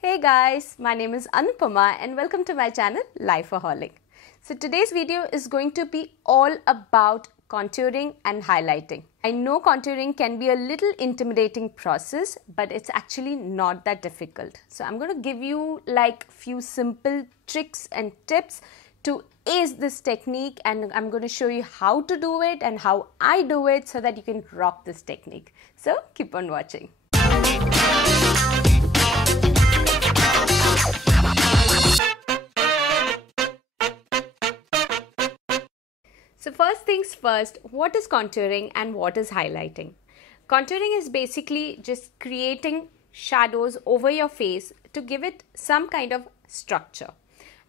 Hey guys, my name is Anupama and welcome to my channel Lifeaholic. So today's video is going to be all about contouring and highlighting. I know contouring can be a little intimidating process, but it's actually not that difficult. So I'm going to give you like few simple tricks and tips to ace this technique, and I'm going to show you how to do it and how I do it so that you can rock this technique. So keep on watching. So first things first, what is contouring and what is highlighting? Contouring is basically just creating shadows over your face to give it some kind of structure.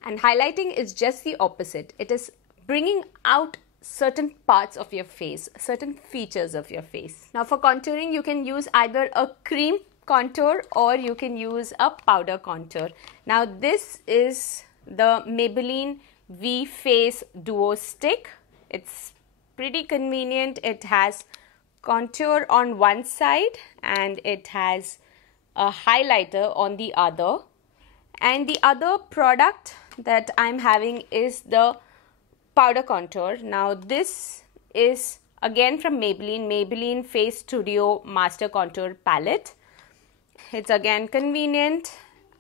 And highlighting is just the opposite. It is bringing out certain parts of your face, certain features of your face. Now for contouring, you can use either a cream contour or you can use a powder contour. Now this is the Maybelline V Face Duo Stick. It's pretty convenient. It has contour on one side and it has a highlighter on the other. And the other product that I'm having is the powder contour. Now this is again from Maybelline Face Studio Master Contour Palette. It's again convenient.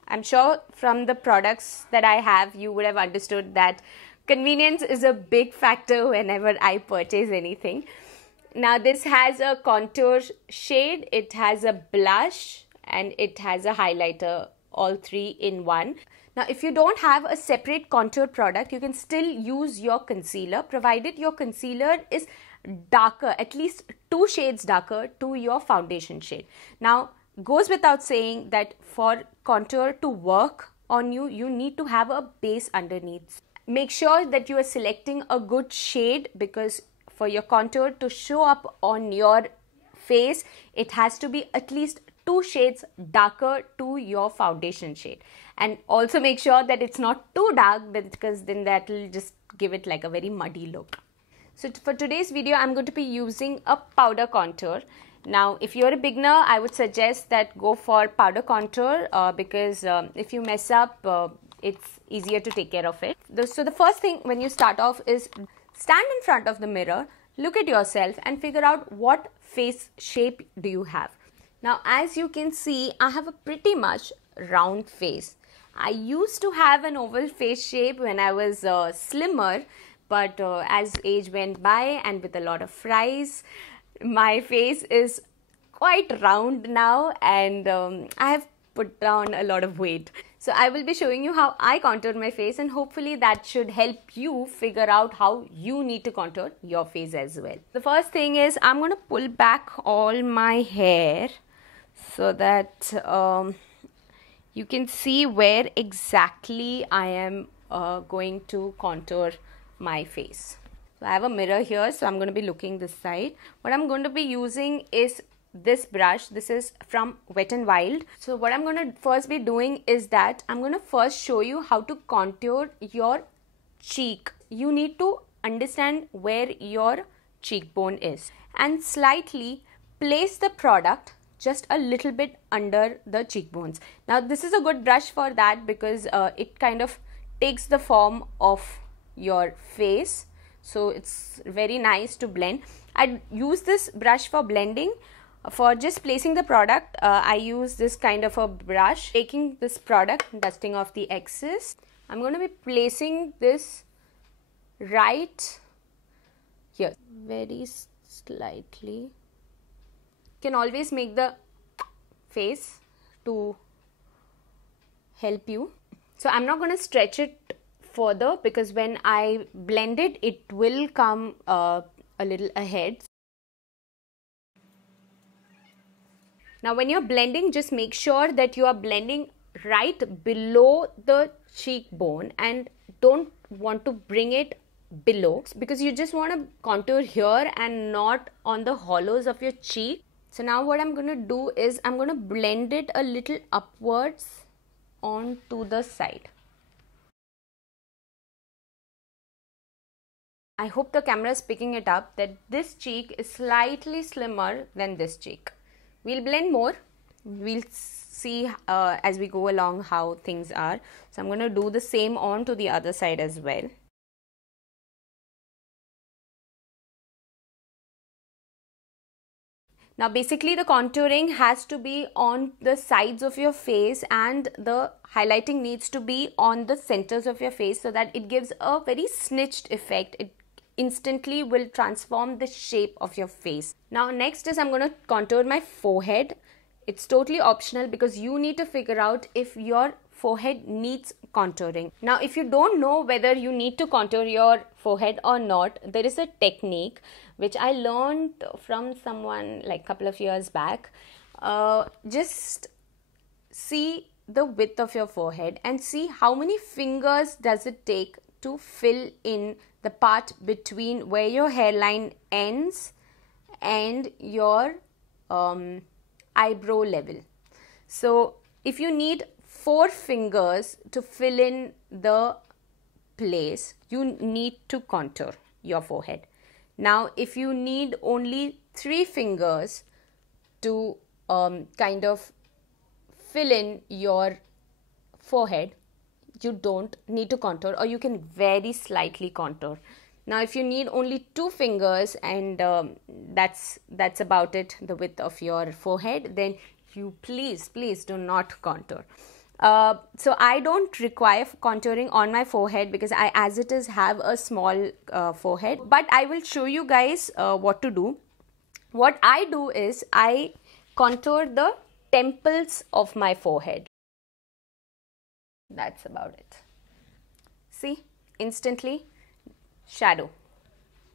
I'm sure from the products that I have, you would have understood that convenience is a big factor whenever I purchase anything. Now this has a contour shade, it has a blush, and it has a highlighter, all three in one. Now if you don't have a separate contour product, you can still use your concealer, provided your concealer is darker, at least 2 shades darker to your foundation shade. Now goes without saying that for contour to work on you, you need to have a base underneath. Make sure that you are selecting a good shade, because for your contour to show up on your face, it has to be at least 2 shades darker to your foundation shade. And also make sure that it's not too dark, because then that will just give it like a very muddy look. So for today's video, I'm going to be using a powder contour. Now if you're a beginner, I would suggest that go for powder contour because if you mess up, it's easier to take care of it. So the first thing when you start off is stand in front of the mirror, look at yourself and figure out what face shape do you have. Now as you can see, I have a pretty much round face. I used to have an oval face shape when I was slimmer, but as age went by and with a lot of fries, my face is quite round now, and I have put down a lot of weight. So I will be showing you how I contour my face, and hopefully that should help you figure out how you need to contour your face as well. The first thing is I'm going to pull back all my hair so that you can see where exactly I am going to contour my face. So I have a mirror here, so I'm going to be looking this side. What I'm going to be using is this brush. This is from Wet n Wild. So what I'm going to first be doing is that I'm going to first show you how to contour your cheek. You need to understand where your cheekbone is and slightly place the product just a little bit under the cheekbones. Now this is a good brush for that, because it kind of takes the form of your face. So it's very nice to blend. I use this brush for blending. For just placing the product, I use this kind of a brush. Taking this product, dusting off the excess. I'm going to be placing this right here, very slightly. You can always make the face to help you. So I'm not going to stretch it further, because when I blend it, it will come a little ahead. Now when you're blending, just make sure that you are blending right below the cheekbone and don't want to bring it below, because you just want to contour here and not on the hollows of your cheek. So now what I'm going to do is I'm going to blend it a little upwards onto the side. I hope the camera is picking it up that this cheek is slightly slimmer than this cheek. We'll blend more. We'll see as we go along how things are. So I'm going to do the same on to the other side as well. Now basically the contouring has to be on the sides of your face and the highlighting needs to be on the centers of your face so that it gives a very snitched effect. It instantly will transform the shape of your face. Now next is I'm going to contour my forehead. It's totally optional because you need to figure out if your forehead needs contouring. Now if you don't know whether you need to contour your forehead or not, there is a technique which I learned from someone like a couple of years back. Just see the width of your forehead and see how many fingers does it take to fill in the part between where your hairline ends and your eyebrow level. So if you need 4 fingers to fill in the place, you need to contour your forehead. Now if you need only 3 fingers to kind of fill in your forehead, you don't need to contour, or you can very slightly contour. Now if you need only 2 fingers and that's about it, the width of your forehead, then you please do not contour. So I don't require contouring on my forehead because I as it is have a small forehead, but I will show you guys what to do. What I do is I contour the temples of my forehead. That's about it. See, instantly shadow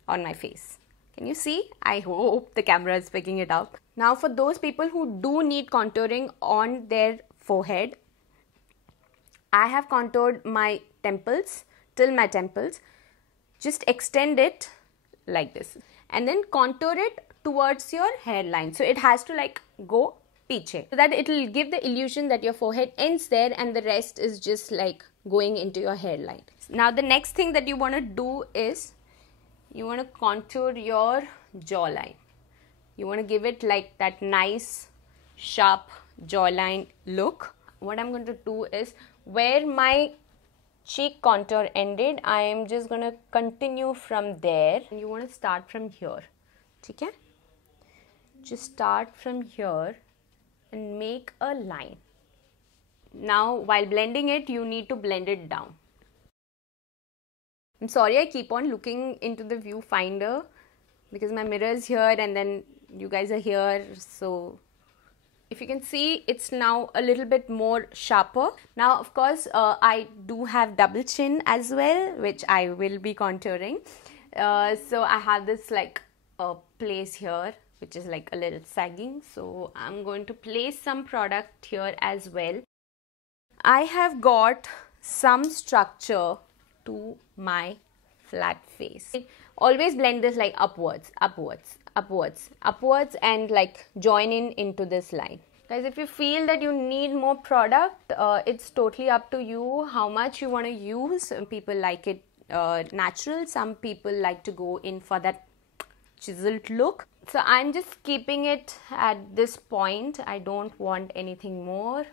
on my face. Can you see? I hope the camera is picking it up. Now for those people who do need contouring on their forehead, I have contoured my temples till my temples. Just extend it like this and then contour it towards your hairline. So it has to like go piche, so that it will give the illusion that your forehead ends there and the rest is just like going into your hairline. Now the next thing that you want to do is you want to contour your jawline. You want to give it like that nice sharp jawline look. What I'm going to do is where my cheek contour ended, I am just going to continue from there. And you want to start from here. Okay? Just start from here and make a line. Now while blending it, you need to blend it down. I'm sorry I keep on looking into the viewfinder because my mirror is here and then you guys are here. So if you can see, it's now a little bit more sharper. Now of course I do have double chin as well, which I will be contouring. So I have this like place here which is like a little sagging, so I'm going to place some product here as well. I have got some structure to my flat face. Always blend this like upwards and like join in into this line. Guys, if you feel that you need more product, it's totally up to you how much you want to use. Some people like it natural, some people like to go in for that chiseled look. So I'm just keeping it at this point. I don't want anything more.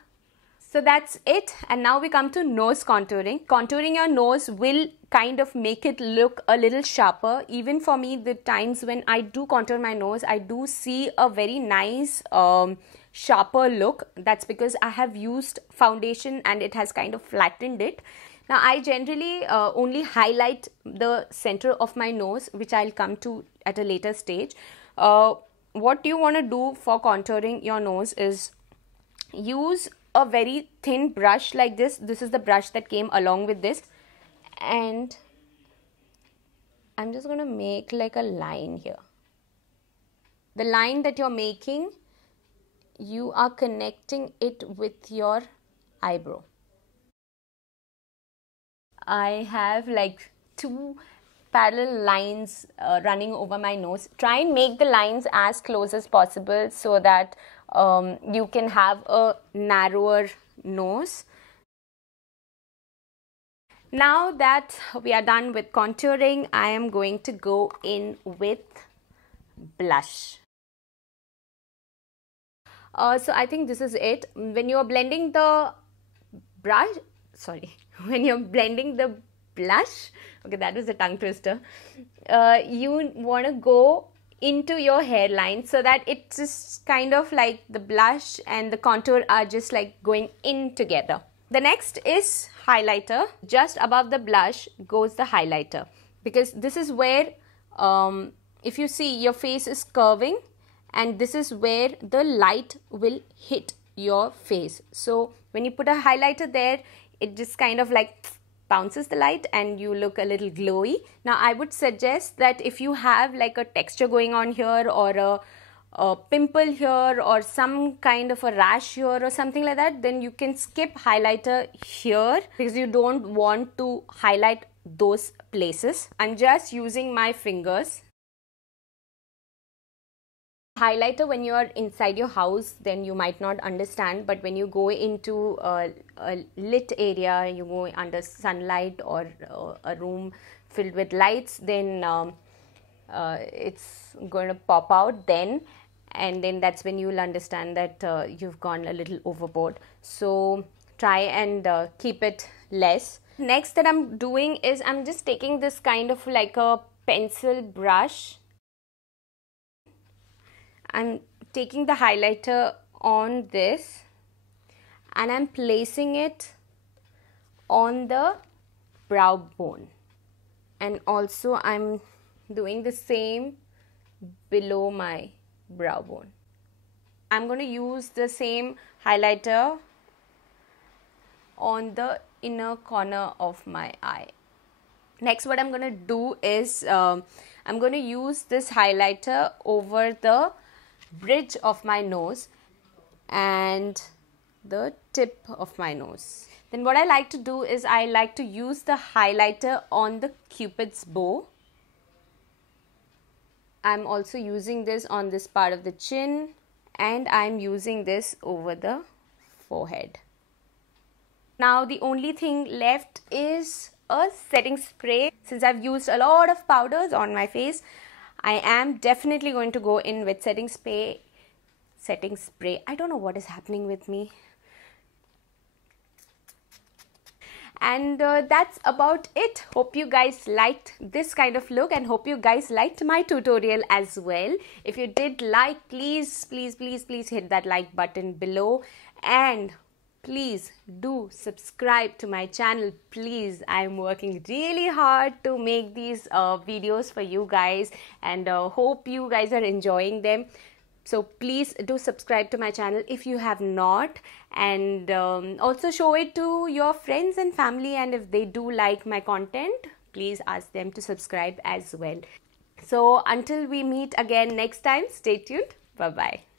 So that's it. And now we come to nose contouring. Contouring your nose will kind of make it look a little sharper. Even for me, the times when I do contour my nose, I do see a very nice sharper look. That's because I have used foundation and it has kind of flattened it. Now I generally only highlight the center of my nose, which I'll come to at a later stage. What you want to do for contouring your nose is use a very thin brush like this. This is the brush that came along with this, and I'm just going to make like a line here. The line that you're making, you are connecting it with your eyebrow. I have like 2 parallel lines running over my nose. Try and make the lines as close as possible so that you can have a narrower nose. Now that we are done with contouring, I am going to go in with blush. So I think this is it. When you're blending the brush, sorry, when you're blending the blush, okay, that was a tongue twister, you want to go into your hairline so that it's just kind of like the blush and the contour are just like going in together. The next is highlighter. Just above the blush goes the highlighter, because this is where, if you see, your face is curving and this is where the light will hit your face. So when you put a highlighter there, it just kind of like bounces the light and you look a little glowy. Now I would suggest that if you have like a texture going on here, or a pimple here, or some kind of a rash here or something like that, then you can skip highlighter here, because you don't want to highlight those places. I'm just using my fingers. Highlighter, when you are inside your house, then you might not understand, but when you go into a lit area, you go under sunlight or a room filled with lights, then it's going to pop out then, and then that's when you'll understand that you've gone a little overboard. So try and keep it less. Next that I'm doing is I'm just taking this kind of like a pencil brush. I'm taking the highlighter on this and I'm placing it on the brow bone, and also I'm doing the same below my brow bone. I'm going to use the same highlighter on the inner corner of my eye. Next, what I'm going to do is I'm going to use this highlighter over the bridge of my nose and the tip of my nose. Then what I like to do is I like to use the highlighter on the Cupid's bow. I'm also using this on this part of the chin, and I'm using this over the forehead. Now the only thing left is a setting spray. Since I've used a lot of powders on my face, I am definitely going to go in with setting spray. I don't know what is happening with me. And that's about it. Hope you guys liked this kind of look, and hope you guys liked my tutorial as well. If you did like, please hit that like button below, and please do subscribe to my channel. Please, I'm working really hard to make these videos for you guys, and hope you guys are enjoying them. So please do subscribe to my channel if you have not, and also show it to your friends and family, and if they do like my content, please ask them to subscribe as well. So until we meet again next time, stay tuned. Bye bye.